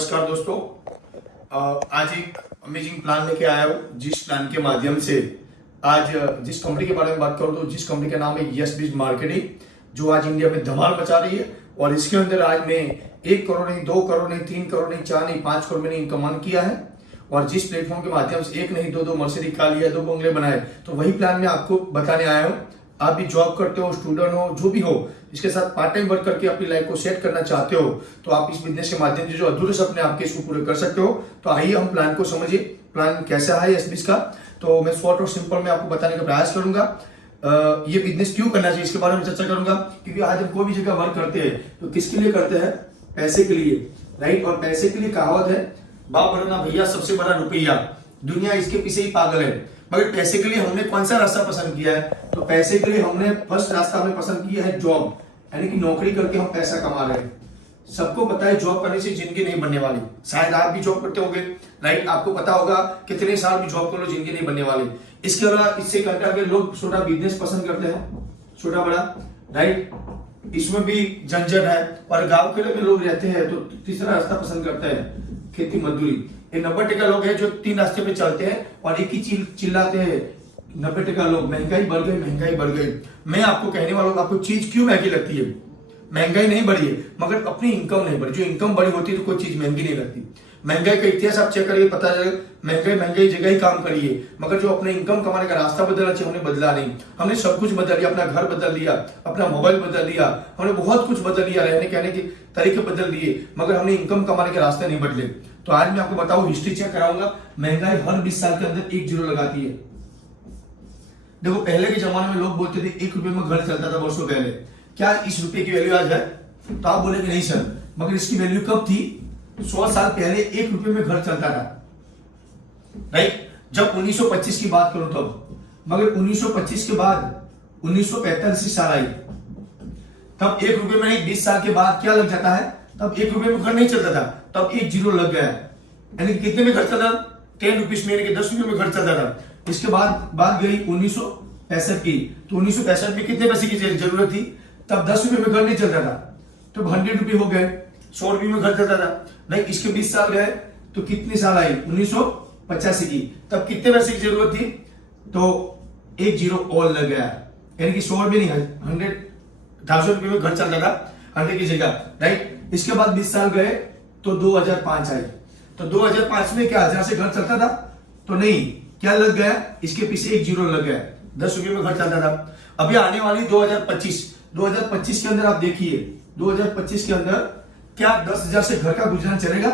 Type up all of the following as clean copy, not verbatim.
नमस्कार दोस्तों। आज एक अमेजिंग प्लान लेके आया हूँ, जिस प्लान के माध्यम से आज जिस कंपनी के बारे में बात करूँ तो जिस कंपनी का नाम है YesBiz मार्केटिंग, जो आज इंडिया में धमाल मचा रही है। और इसके अंदर आज मैं 1 करोड़ नहीं, 2 करोड़ नहीं, 3 करोड़ नहीं, 4 नहीं, 5 करोड़ मैंने इनकम अर्न किया है। और जिस प्लेटफॉर्म के माध्यम से एक नहीं दो मर्सिडीज कार लिया, 2 बंगले बनाए, तो वही प्लान मैं आपको बताने आया हूँ। आप भी जॉब करते हो, स्टूडेंट हो, जो भी हो, इसके साथ पार्ट टाइम वर्क करके अपनी लाइफ को सेट करना चाहते हो, तो आप इस बिजनेस के माध्यम से जो अधूरे सपने आपके इसको पूरे कर सकते हो। तो आइए हम प्लान को समझिए, प्लान कैसा है YesBiz का। तो मैं शॉर्ट और सिंपल में आपको बताने का प्रयास करूंगा। ये बिजनेस क्यों करना चाहिए इसके बारे में चर्चा करूंगा, क्योंकि आज हम कोई भी जगह वर्क करते हैं तो किसके लिए करते हैं? पैसे के लिए, राइट। और पैसे के लिए कहावत है, बाप बड़ा भैया सबसे बड़ा रुपया, दुनिया इसके पीछे ही पागल है। मगर पैसे के लिए हमने कौन सा रास्ता पसंद किया है? तो पैसे के लिए हमने फर्स्ट रास्ता हमने पसंद किया है जॉब, यानी कि नौकरी करके हम पैसा कमा रहे हैं। सबको पता है जॉब करने से जिंदगी नहीं बनने वाली। शायद आप भी जॉब करते होंगे, राइट। आपको पता होगा कितने साल भी जॉब कर लो, जिंदगी नहीं बनने वाली। इसके अलावा इससे करते हुए लोग छोटा बिजनेस पसंद करते हैं, छोटा बड़ा, राइट। इसमें भी झंझट है। और गांव के लोग रहते हैं तो तीसरा रास्ता पसंद करते हैं, खेती मजदूरी। ये 90% लोग हैं जो 3 रास्ते पे चलते हैं और एक ही चिल्लाते हैं। 90% लोग महंगाई बढ़ गई, महंगाई बढ़ गई। मैं आपको कहने वाला हूँ, आपको चीज क्यों महंगी लगती है? महंगाई नहीं बढ़ी है, मगर अपनी इनकम नहीं बढ़ी। जो इनकम बढ़ी होती है तो कोई चीज महंगी नहीं लगती। महंगाई का इतिहास आप चेक करिए, पता चलेगा महंगाई जगह ही काम करी है, मगर जो अपने इनकम कमाने का रास्ता बदलना चाहिए हमने बदला नहीं। हमने सब कुछ बदल लिया, अपना घर बदल लिया, अपना मोबाइल बदल लिया, हमने बहुत कुछ बदल लिया, रहने कहने के तरीके बदल दिए, मगर हमने इनकम कमाने के रास्ते नहीं बदले। तो आज मैं आपको बताऊं, हिस्ट्री चेक कराऊंगा। महंगाई हर 20 साल के अंदर 1 जीरो लगाती है। देखो, पहले के जमाने में लोग बोलते थे 1 रुपए में घर चलता था वर्षों पहले। क्या इस रुपए की वैल्यू आज है? तो आप बोलेंगे नहीं सर, मगर इसकी वैल्यू कब थी? 100 साल पहले 1 रुपए में घर चलता था, राइट। जब 1925 की बात करूं तब, मगर 1925 के बाद 1945 साल आई, तब 1 रुपए में नहीं, 20 साल के बाद क्या लग जाता है? तब 1 रुपए में घर नहीं चलता था, तब 1 जीरो लग गया। यानी कि कितने में घर चलता था? 10 रुपीज में, यानी कि 10 रुपए में घर चलता था। इसके बाद बात गई 1965 की, तो 1965 में कितने पैसे की जरूरत थी? तब 10 रुपए में घर नहीं चलता था, तो 100 रुपए हो गए, 100 रुपए में घर चलता था। नहीं, इसके 20 साल गए तो कितनी साल आई? 1985 की, तब कितने पैसे की जरूरत थी? तो 1 जीरो और लग गया, यानी कि 100 रुपए नहीं, 100,000 रुपए में घर चलता था 100 की जगह, राइट। इसके बाद 20 साल गए तो 2005 आई, तो 2005 में क्या 1000 से घर चलता था? तो नहीं, क्या लग गया? इसके पीछे 1 जीरो लग गया, 10 रुपए में घर चलता था। अभी आने वाली 2025 के अंदर आप देखिए, 2025 के अंदर क्या 10,000 से घर का गुजरान चलेगा?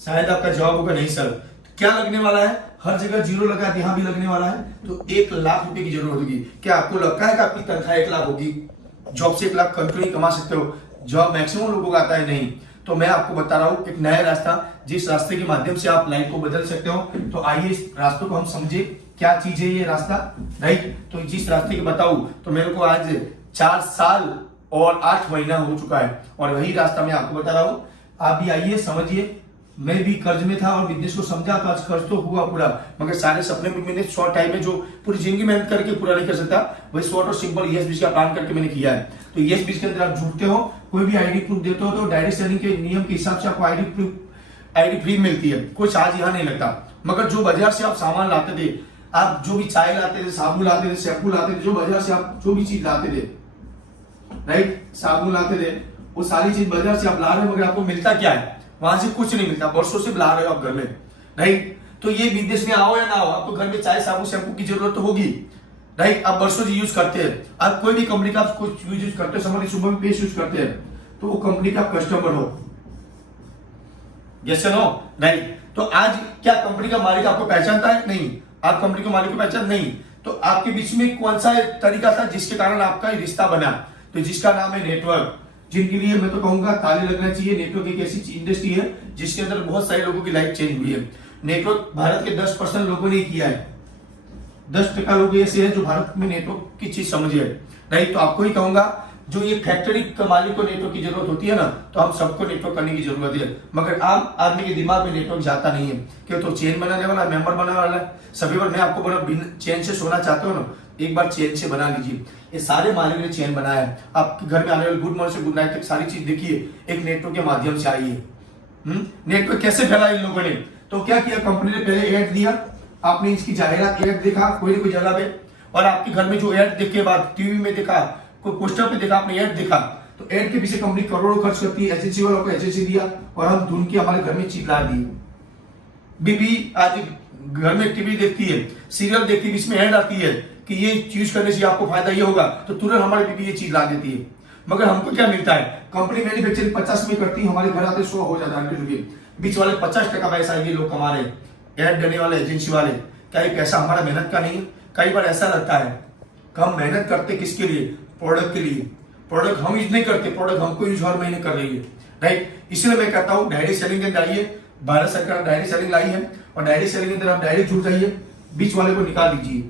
शायद आपका जवाब होगा नहीं सर। क्या लगने वाला है? हर जगह जीरो लगा, यहां भी लगने वाला है, तो 1 लाख रुपए की जरूरत होगी। क्या आपको लगता है कि आपकी तनख्वाह 1 लाख होगी? जॉब से 1 लाख कंटिन्यू कमा सकते हो? जॉब मैक्सिमम लोगों को आता है नहीं। तो मैं आपको बता रहा हूं एक नया रास्ता, जिस रास्ते के माध्यम से आप लाइफ को बदल सकते हो। तो आइए इस रास्ते को हम समझे, क्या चीज है ये रास्ता, राइट। तो जिस रास्ते की बताऊं तो मेरे को आज 4 साल और 8 महीना हो चुका है, और वही रास्ता मैं आपको बता रहा हूं। आप भी आइए, समझिए। मैं भी कर्ज में था और बिजनेस को समझा, तो आज कर्ज तो हुआ पूरा, मगर सारे सपने भी मैंने शॉर्ट टाइम में, जो पूरी जिंदगी मेहनत करके पूरा नहीं कर सकता, वही शॉर्ट और सिंपल YesBiz का प्लान करके मैंने किया है। तो YesBiz के अंदर आप जुड़ते हो, कोई भी आईडी प्रूफ देते हो तो डायरेक्ट सेलिंग के नियम के हिसाब से आपको आईडी फ्री मिलती है, कोई चार्ज यहाँ नहीं लगता। मगर जो बाजार से आप सामान लाते थे, आप जो भी चाय लाते थे, साबुन लाते थे, शैम्पू लाते थे, जो बाजार से आप जो भी चीज लाते थे, राइट, साबुन लाते थे, वो सारी चीज बाजार से आप ला रहे हो, मगर आपको मिलता क्या है? वहां से कुछ नहीं मिलता, वर्षों से ला रहे हो आप घर में, राइट। तो ये बिजनेस में आओ या ना आओ, आपको घर में चाय, साबुन, शैम्पू की जरूरत तो होगी, राइट। आप वर्षों से यूज करते हैं, आप कोई भी कंपनी का कुछ यूज करते हो, समझ सुबह में पेस्ट यूज करते हैं, तो वो कंपनी का कस्टमर हो, यस नो, राइट। तो आज क्या कंपनी का मालिक आपको पहचानता है? नहीं। आप कंपनी के मालिक को पहचान नहीं, तो आपके बीच में कौन सा तरीका था जिसके कारण आपका रिश्ता बना? तो जिसका नाम है नेटवर्क, जिनके लिए मैं तो कहूंगा ताली लगना चाहिए। नेटवर्क एक ऐसी इंडस्ट्री है जिसके अंदर बहुत सारे लोगों की लाइफ चेंज हुई है। नेटवर्क भारत के 10% लोगों ने किया है, 10% लोग ऐसे हैं जो भारत में नेटवर्क की चीज समझे, राइट। तो आपको ही कहूंगा, जो ये फैक्ट्री के मालिक को नेटवर्क की जरूरत होती है ना, तो हम सबको नेटवर्क करने की जरूरत है, मगर आम आदमी के दिमाग में नेटवर्क जाता नहीं है। क्यों? तो चेन बनाने वाला, मेंबर बनाने वाला, सभी बार मैं आपको बोला चेन से सोना चाहते हो ना, एक बार चेन से बना लीजिए। ये सारे मालिक ने चेन बनाया है। आपके घर में आने वाले गुड मॉर्निंग से गुड नाइट तक सारी चीज देखिए एक नेटवर्क के माध्यम से आई है। नेटवर्क कैसे फैला इन लोगों ने? तो क्या किया, कंपनी ने पहले ऐड दिया, आपने इसकी जाहिरात ऐड देखा कोई ना कोई जगह पे, और आपके घर में जो ऐड देख के बाद टीवी में देखा, कोई पोस्टर पे देखा, आपने ऐड देखा, तो ऐड के पीछे कंपनी करोड़ों खर्च करती है, एजेंसी वालों को एजेंसी दिया और हम ढूंढ के हमारे घर में चीज ला दी। बीबी आज घर में टीवी देखती है, सीरियल देखती है, इसमें ऐड आती है कि ये चीज करने से आपको फायदा ये होगा, तो तुरंत हमारी बीबी ये चीज ला देती है। मगर हमको क्या मिलता है, कंपनी मैन्युफैक्चरिंग 50 में करती है, हमारे घर आते 100 हो जाता है, बीच वाले 50% पैसा ये लोग कमा रहे हैं। ऐड देने वाले एजेंसी वाले, क्या ये पैसा हमारा मेहनत का नहीं है? कई बार ऐसा लगता है कि हम मेहनत करते किसके लिए? प्रोडक्ट के लिए। प्रोडक्ट हम यूज नहीं करते, प्रोडक्ट हमको यूज हर महीने कर रही है, राइट। इसलिए मैं कहता हूँ डायरेक्ट सेलिंग के अंदर आइए, भारत सरकार डायरेक्ट सेलिंग लाई है और डायरेक्ट सेलिंग के अंदर आप डायरेक्ट जुड़ जाइए, बीच वाले को निकाल दीजिए।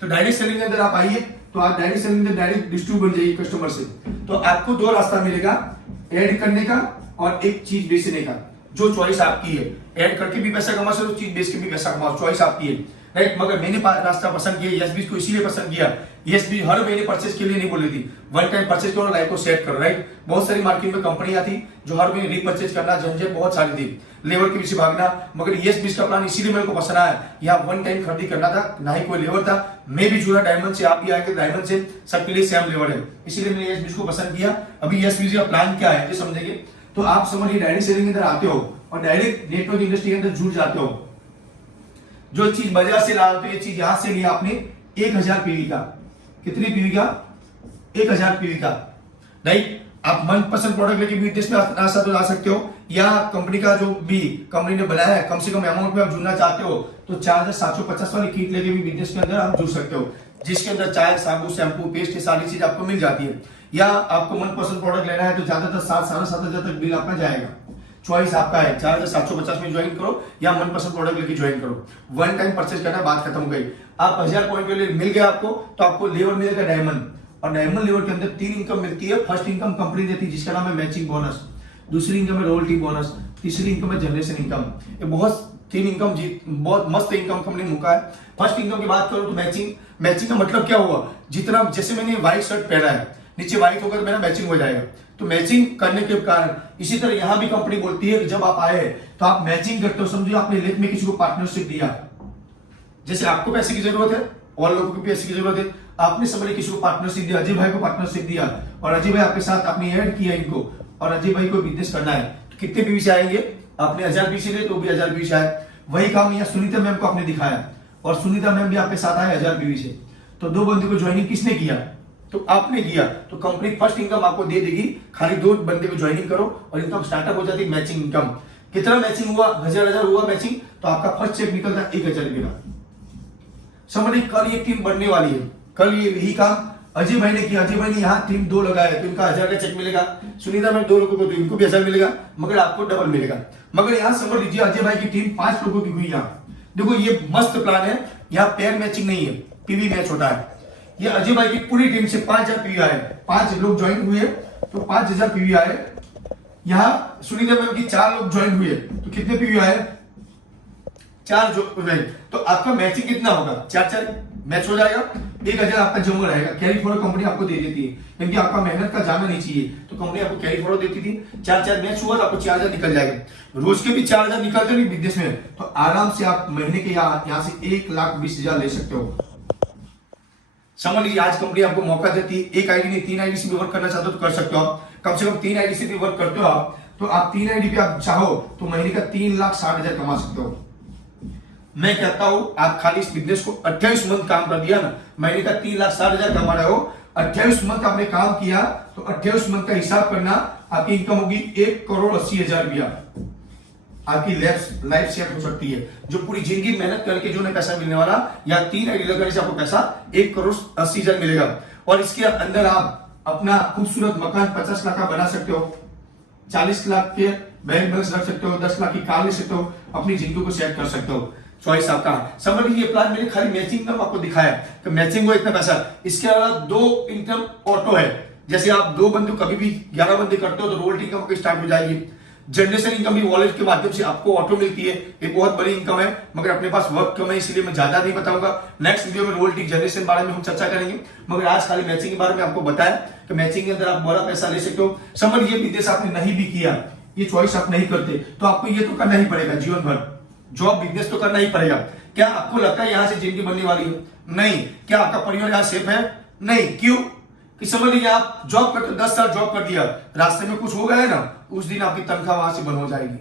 तो डायरेक्ट सेलिंग के अंदर आप आइए तो आप डायरेक्ट सेलिंग में डायरेक्ट डिस्ट्रीब्यूट बन जाइए कस्टमर से। तो आपको दो रास्ता मिलेगा, ऐड करने का और एक चीज बेचने का, जो चॉइस आपकी है। ऐड करके भी पैसा कमा सकते हो, चीज बेच के भी पैसा कमाओ, चॉइस आपकी है, राइट। मगर मैंने रास्ता पसंद किया, यस बीज को इसीलिए पसंद किया। यस बीज हर महीने परचेज के लिए नहीं बोली थी, वन टाइम परचेज करो, लाइफ को सेट करो, राइट। बहुत सारी मार्केट में कंपनियां थी जो हर महीने रीपरचेज करना, झंझट बहुत सारी थी, लेबर के पीछे भागना। मगर यस बीज का प्लान इसीलिए मेरे को पसंद आया, यहाँ वन टाइम खरीदी करना था, ना ही कोई लेबर था। मैं भी जुड़ा डायमंड से, आप भी आएंगे डायमंड से, सबके लिए सेम लेबर है, इसीलिए मैंने यस बीज को पसंद किया। अभी यस बीज का प्लान क्या है ये समझेंगे। तो आप समझिए डायरेक्ट सेलिंग के अंदर आते हो और डायरेक्ट नेटवर्क इंडस्ट्री के अंदर जुड़ जाते हो। जो चीज बाजार से ला रहे हो, ये चीज यहां से लिया आपने 1000 पीवी का, कितनी पीवी का? 1000 पीवी का, राइट। आप मनपसंद प्रोडक्ट लेके बिजनेस में आ सकते हो, या कंपनी का जो भी कंपनी ने बनाया है कम से कम अमाउंट में आप जुड़ना चाहते हो तो 4750 वाली किट लेके भी बिजनेस के अंदर आप जुड़ सकते हो, जिसके अंदर चाय, साबुन, शैम्पू, पेस्ट, ये सारी चीज आपको मिल जाती है। या आपको मनपसंद प्रोडक्ट लेना है तो ज्यादातर 7,500 तक बिल आपका जाएगा, चॉइस आपका है। 4750 में ज्वाइन करो या मनपसंद प्रोडक्ट लेके ज्वाइन करो, वन टाइम परचेज करना, बात खत्म हो गई। आप 1000 पॉइंट के लिए मिल गया आपको, तो आपको लेवर मिलेगा डायमंड, और डायमंड लेवर के अंदर 3 इनकम मिलती है। फर्स्ट इनकम कंपनी देती है जिसका नाम है मैचिंग बोनस, दूसरी इनकम है रॉयल्टी बोनस, तीसरी इनकम है जनरेशन इनकम। ये बहुत 3 इनकम बहुत मस्त इनकम कंपनी मुका है। फर्स्ट इनकम की बात करूं तो मैचिंग का मतलब क्या हुआ, जितना जैसे मैंने व्हाइट शर्ट पहना है, नीचे व्हाइट होगा तो मेरा मैचिंग हो जाएगा, तो मैचिंग करने के कारण इसी तरह यहां भी कंपनी बोलती है कि जब आप आए तो आप मैचिंग करते हो। समझिए आपने लेख में किसी को पार्टनरशिप दिया, जैसे आपको पैसे की जरूरत है और लोगों को भी पैसे की जरूरत है, आपने समझिए किसी को पार्टनरशिप दिया, अजय भाई को पार्टनरशिप दिया और अजय भाई आपके साथ आपने ऐड किया इनको, और अजय भाई को बिजनेस करना है, तो कितने पीवी से आएंगे? आपने 1000 पीवी से लिए तो भी 1000 पीवी से आए। वही काम यहाँ सुनीता मैम को आपने दिखाया और सुनीता मैम भी आपके साथ आए 1000 पीवी से, तो 2 बंदे को ज्वाइनिंग किसने किया? तो आपने किया। तो कंपनी फर्स्ट इनकम आपको दे देगी, खाली 2 बंदे को ज्वाइनिंग करो और इनकम स्टार्टअप हो जाती है। मैचिंग इनकम कितना मैचिंग हुआ? 1000 हुआ मैचिंग, तो आपका फर्स्ट चेक निकलता है 1000 रुपये का। समझिए कल ये टीम बढ़ने वाली है, कल ये यही काम अजय भाई ने किया। अजय भाई ने यहाँ टीम 2 लगाया तो इनका 1000 का चेक मिलेगा, सुनीता में 2 लोगों को तो इनको भी 1000 मिलेगा, मगर आपको डबल मिलेगा। मगर यहाँ समझ लीजिए अजय भाई की टीम 5 लोगों की हुई। यहाँ देखो ये मस्त प्लान है, यहाँ पेयर मैचिंग नहीं है, पीवी मैच होता है। ये अजय भाई की पूरी टीम से 5000 पीवी आए, 5 लोग ज्वाइन हुए तो 5000 पीवी आए। यहाँ सुनीता मैम की 4 लोग ज्वाइन हुए तो कितने पीवी आए? 4 जो, तो आपका मैचिंग कितना होगा? 4 मैच हो जाएगा, 1000 आपका जमा रहेगा। कैरी फॉरवर्ड कंपनी आपको दे देती है, क्योंकि आपका मेहनत का जाना नहीं चाहिए, तो कंपनी आपको कैरी फॉरवर्ड देती थी। 4 मैच हुआ तो आपको 4000 निकल जाएगा। रोज के भी 4000 निकलते नहीं बिजनेस में, तो आराम से आप महीने के यहाँ से 1,20,000 ले सकते हो। समझ लीजिए आज कंपनी आपको मौका देती है, एक आईडी नहीं 3 आईडी से भी वर्क करना चाहते हो तो कर सकते हो आप। कम से कम 3 आईडी से भी वर्क करते हो आप, तो आप 3 आईडी पे आप चाहो तो महीने का 3,60,000 कमा सकते हो। मैं कहता हूं आप खाली इस बिजनेस को 28 मंथ काम कर दिया ना, महीने का 3,60,000 कमा रहे हो। 28 मंथ आपने काम किया तो 28 मंथ का हिसाब करना, आपकी इनकम होगी 1,80,000 रुपया। आपकी लाइफ सेट हो सकती है, जो पूरी जिंदगी मेहनत करके जो नहीं पैसा मिलने वाला, या 3 आईडी लगाने से आपको पैसा 1,80,000 मिलेगा। और इसके अंदर आप अपना खूबसूरत मकान 50 लाख का बना सकते हो, 40 लाख के बैंक बैलेंस रख सकते हो, 10 लाख की कार ले सकते हो, अपनी जिंदगी को सेट कर सकते हो। चॉइस आपका। समझ लीजिए प्लान मैंने खाली मैचिंग इनकम आपको दिखाया कि मैचिंग को इतना पैसा, इसके अलावा 2 इनकम ऑटो है। जैसे आप 2 बंदे कभी भी 11 बंदे करते हो तो रोल इनकम स्टार्ट हो जाएगी। जनरेशन इनकम भी वॉलेट के माध्यम से आपको ऑटो मिलती है, एक बहुत बड़ी इनकम है, मगर अपने पास वक्त कम है इसलिए मैं ज्यादा नहीं बताऊंगा। नेक्स्ट वीडियो में रोबोटिक जनरेशन बारे में हम चर्चा करेंगे, मगर आज खाली मैचिंग के बारे में आपको बताया कि मैचिंग के अंदर आप बड़ा पैसा ले सकते हो। समझ लीजिए बिजनेस आपने नहीं भी किया, ये चॉइस आप नहीं करते, तो आपको ये तो करना ही पड़ेगा जीवन भर, जॉब बिजनेस तो करना ही पड़ेगा। क्या आपको लगता है यहां से जिंदगी बनने वाली है? नहीं। क्या आपका परिवार यहां सेफ है? नहीं। क्यों? कि समझ लीजिए आप जॉब करते 10 साल जॉब कर दिया, रास्ते में कुछ हो गया है ना, उस दिन आपकी तनख्वाह वहां से बंद हो जाएगी।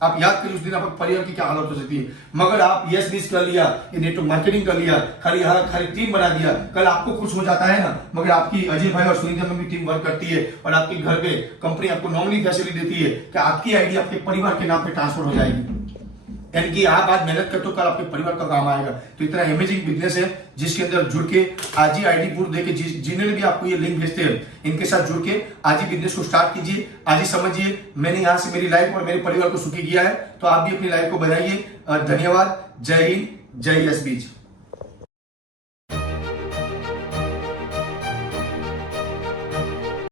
आप याद करिए उस दिन आपके परिवार की क्या हालत हो सकती है। मगर आप यस बिज कर लिया, ये नेटवर्क मार्केटिंग कर लिया, खाली टीम बना दिया, कल आपको कुछ हो जाता है ना, मगर आपकी अजय भाई और सुनीता में भी टीम वर्क करती है और आपके घर पे कंपनी आपको नॉमिनी फैसिलिटी देती है कि आपकी आईडी आपके परिवार के नाम पे ट्रांसफर हो जाएगी। यानी कि आप आज मेहनत करते हो, कल आपके परिवार का काम आएगा। तो इतना अमेजिंग बिजनेस है जिसके अंदर जुड़ के आज ही आईडी प्रूफ देके जिन्होंने भी आपको ये लिंक भेजते हैं इनके साथ जुड़ के आज ही बिजनेस को स्टार्ट कीजिए। आज ही समझिए मैंने यहाँ से मेरी लाइफ और मेरे परिवार को सुखी किया है, तो आप भी अपनी लाइफ को बनाइए। धन्यवाद। जय हिंद, जय यस बीज।